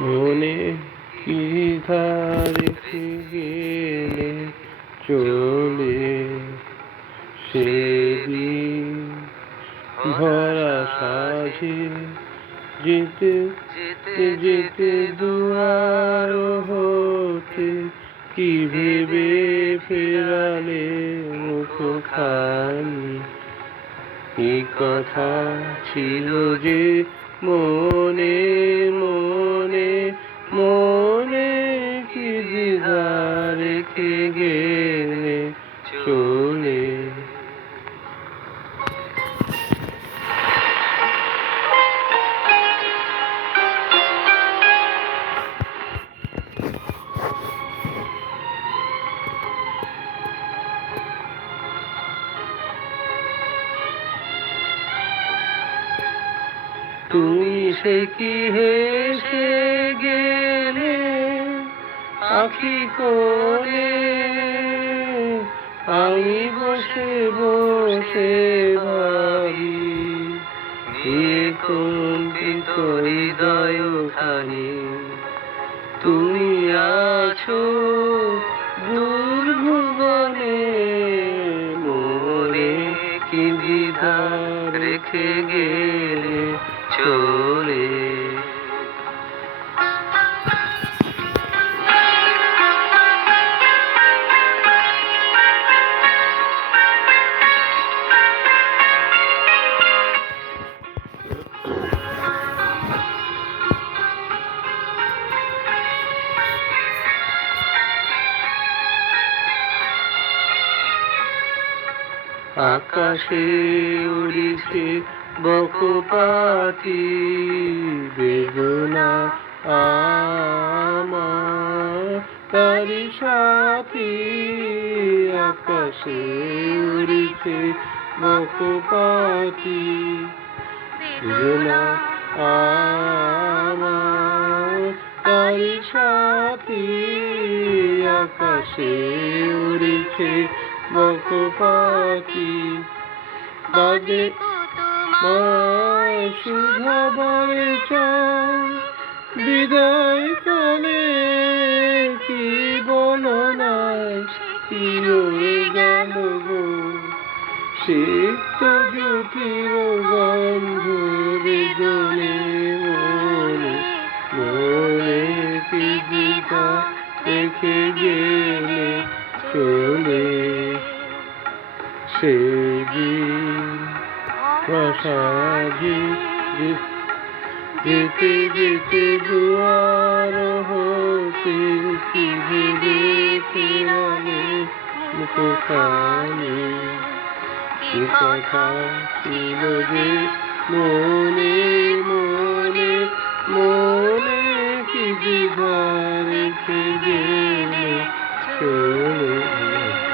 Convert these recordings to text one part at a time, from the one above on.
মনে কি ধারে গেলে চলে সেদিন ভরা সাজে যেতে যেতে যেতে দুয়ার হতে কি ভেবে ফেরালে মুখ খানি কি কথা ছিল যে মনে মনে মনে কি দ্বিধা রেখে গেলে তুমি সে কি হেসে গেলে? আখি কোলে আমি বসে বসে ভাবি এখন হৃদয় খানি তুমি আছো দূর ভুবনে মনে কি দ্বিধা রেখে গেলে? চলে। আকাশে উড়িছে বকপাতি আমার। তারি সাথী আকাশে উড়িছে বকপাতি বেদনা আমার। তারি সাথী আকাশে উড়িছে বকপাতি বাজে মায় শুধাবারে বিদায় কালে কি বলো নাই গো? সিক্ত জ্যোতির গন্ধ বেদনে মনে। গেলে চলে। সেদিন প্রসাদে যেতে যেতে দুয়ার হতে কি ভেবে ফেরালে মুখখানি কি কথা যে মনে মনে মনে কি দ্বিধা রেখে চলে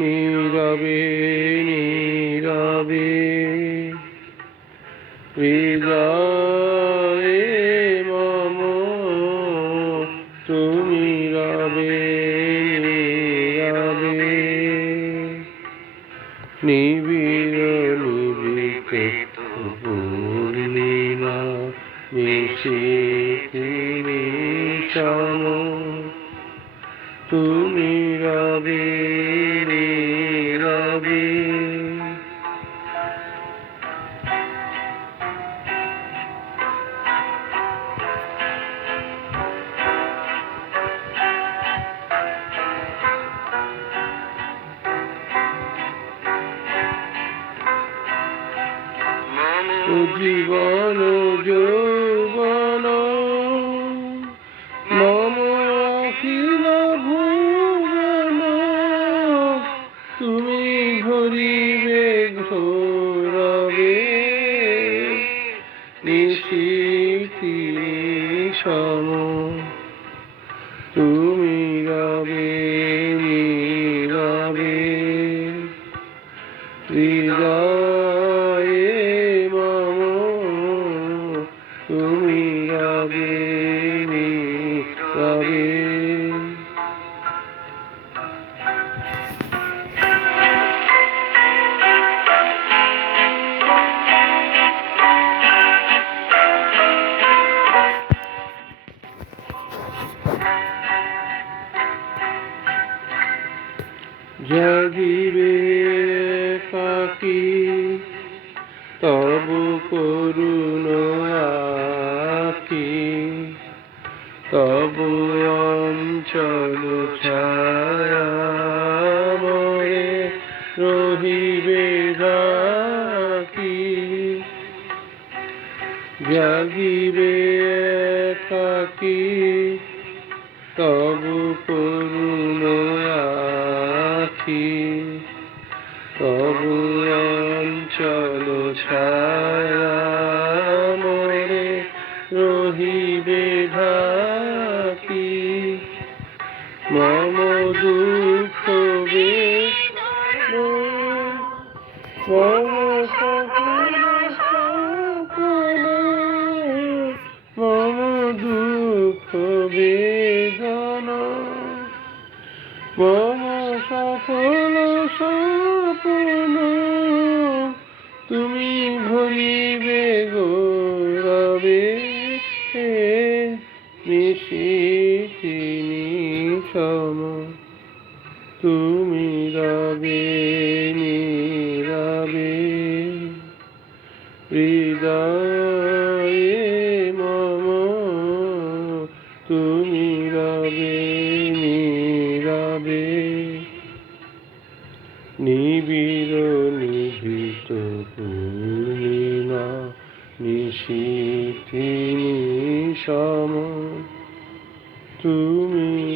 তুমি রবে নীরবে। হৃদয়ে মম তুমি রবে নীরবে নিবিড় নিবিত পূর্ণিমা সম। তুমি জীবন যৌবন মম অখিল তবে জাগিবে তব অঞ্চল ছায়া মরে রহিবে ঢাকি জাগিবে থাকি তব করুণ আখি। তব অঞ্চল ছায়া মরে রহিবে ভরিবে গৌরবে নিশিথিনি সম তুমি রবে, নীরবে, হৃদয়ে মম। তুমি রবে, নীরবে, নিবিড় নিভৃত পূর্ণিমা নিশীথিনী সম তুমি